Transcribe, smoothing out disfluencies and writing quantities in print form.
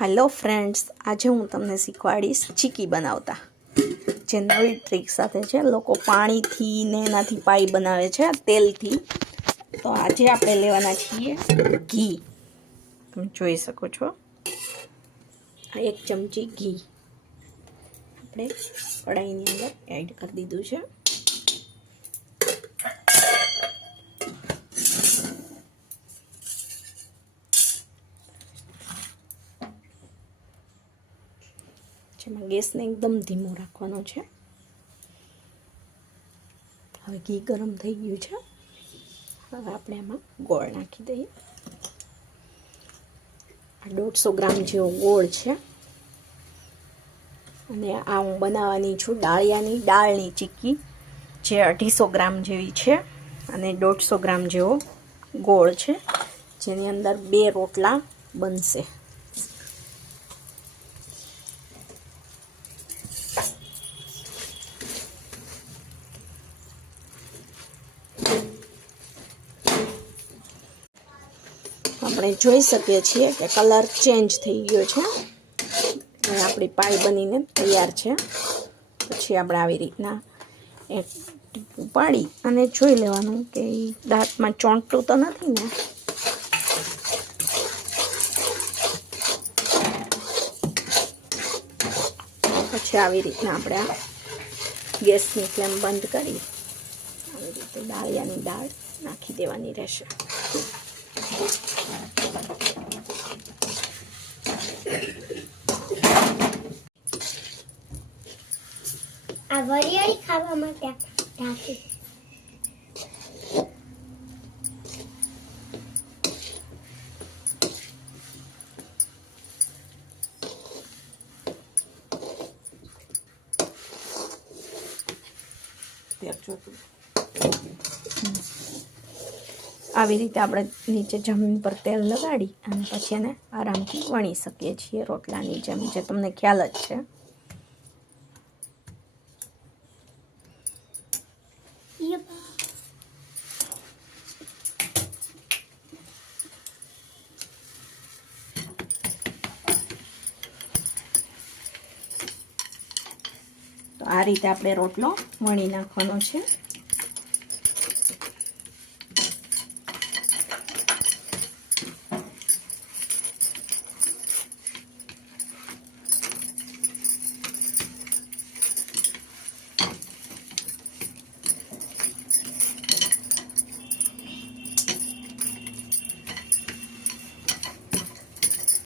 Hello friends, આજે હું તમને શીખવાડીશ ચીકી બનાવતા, જે નવી ટ્રીક સાથે છે. લોકો પાણીથી ને એનાથી પાઈ બનાવે છે, તેલથી. તો આજે આપણે લેવાના છીએ ઘી. તમે જોઈ શકો છો, આ 1 ચમચી ઘી આપણે કઢાઈની અંદર એડ કરી દીધું છે. જેમાં ગેસને એકદમ ધીમો રાખવાનો છે. હવે ઘી ગરમ થઈ ગયું છે. હવે આપણે આમાં ગોળ નાખી દઈએ. આ 150 ગ્રામ જેવો ગોળ છે. અને આ હું બનાવવાની છું દાળિયાની દાળની ચીક્કી, જે 250 ગ્રામ જેવી છે. અને 150 ગ્રામ જેવો ગોળ છે, જેની અંદર 2 રોટલા બનશે. આપણે જોઈ શકીએ છીએ કે કલર ચેન્જ થઈ ગયો છે. અને આપણી પાઈ બનીને તૈયાર છે. પછી આપણે આવી રીતના એક ટીપું પાડી અને જોઈ લેવાનું કે દાંતમાં ચોંટતું તો નથી ને. પછી આવી રીતના આપણે આ ગેસની ફ્લેમ બંધ કરી આવી રીતે દાળિયાની દાળ નાખી દેવાની રહેશે. આ વરિયાળી ખાવા માટે ઢાંકી આવી રીતે આપણે નીચે જમીન પર તેલ લગાડી અને પછી એને આરામથી વણી શકીએ છીએ, રોટલાની જેમ, જે તમને ખ્યાલ જ છે. તો આ રીતે આપણે રોટલો વણી નાખવાનો છે.